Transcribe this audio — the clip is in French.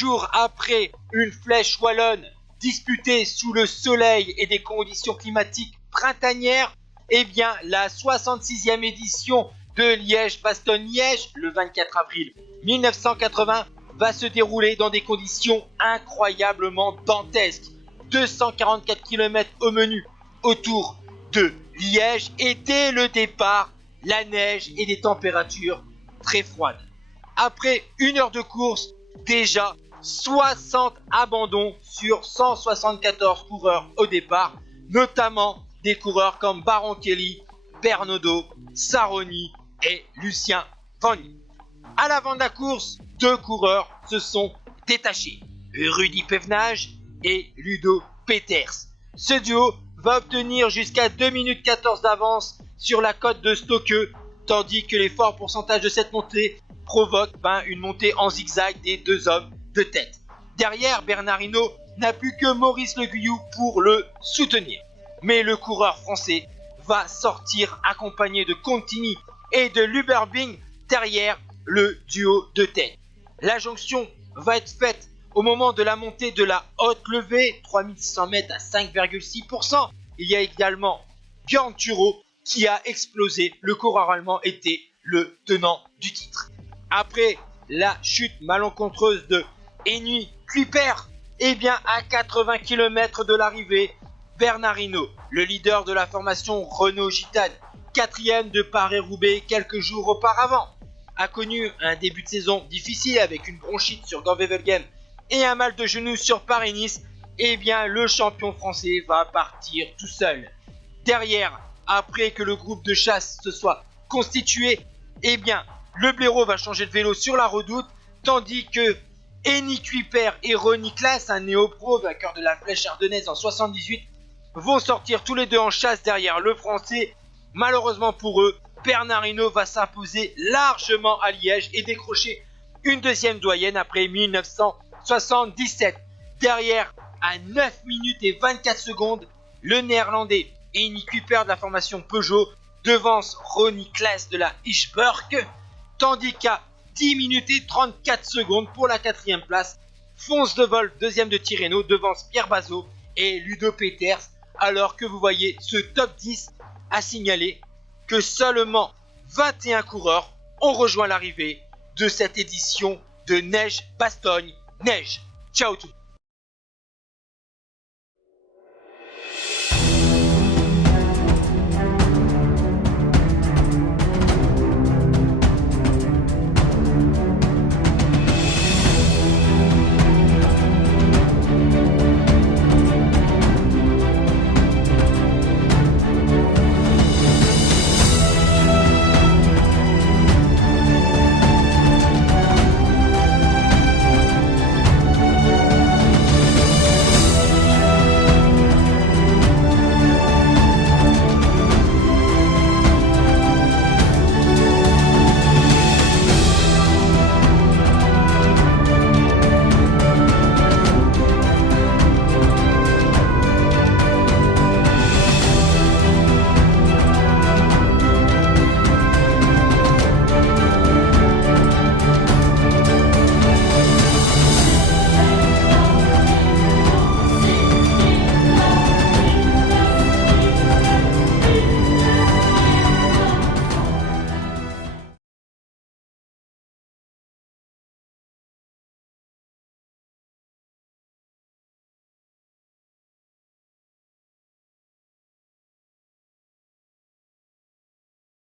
jours après une flèche wallonne disputée sous le soleil et des conditions climatiques printanières, eh bien la 66e édition de Liège-Bastogne-Liège, le 24 avril 1980, va se dérouler dans des conditions incroyablement dantesques. 244 km au menu autour de Liège, et dès le départ, la neige et des températures très froides. Après une heure de course, déjà 60 abandons sur 174 coureurs au départ, notamment des coureurs comme Baron Kelly, Bernardo, Saroni et Lucien Vanni. À l'avant de la course, 2 coureurs se sont détachés, Rudy Pevenage et Ludo Peters. Ce duo va obtenir jusqu'à 2 minutes 14 d'avance sur la côte de Stoke, tandis que les forts pourcentages de cette montée provoquent une montée en zigzag des 2 hommes de tête. Derrière, Bernard Hinault n'a plus que Maurice Le Guyou pour le soutenir. Mais le coureur français va sortir accompagné de Contini et de Lubberbing derrière le duo de tête. La jonction va être faite au moment de la montée de la haute levée, 3600 mètres à 5,6%. Il y a également Björn Turo qui a explosé. Le coureur allemand était le tenant du titre. Après la chute malencontreuse de Henry Kuiper, eh bien à 80 km de l'arrivée, Bernard Hinault, le leader de la formation Renault Gitane, 4e de Paris-Roubaix quelques jours auparavant, a connu un début de saison difficile avec une bronchite sur Gand-Wevelgem et un mal de genou sur Paris-Nice. Eh bien le champion français va partir tout seul. Derrière, après que le groupe de chasse se soit constitué, eh bien le blaireau va changer de vélo sur la redoute, tandis que Henry Kuiper et Ronnie Klaas, un néo-pro vainqueur de la Flèche Ardennaise en 78, vont sortir tous les deux en chasse derrière le français. Malheureusement pour eux, Bernard Hinault va s'imposer largement à Liège et décrocher une deuxième doyenne après 1977. Derrière, à 9 minutes et 24 secondes, le néerlandais Henry Kuiper de la formation Peugeot devance Ronnie Klaas de la Ishburg, tandis qu'à 10 minutes et 34 secondes pour la 4e place, Fons de Vol, deuxième de Tirreno, devance Pierre Bazot et Ludo Peters, alors que vous voyez ce top 10 a signalé que seulement 21 coureurs ont rejoint l'arrivée de cette édition de Liège-Bastogne-Liège. Ciao tout le monde.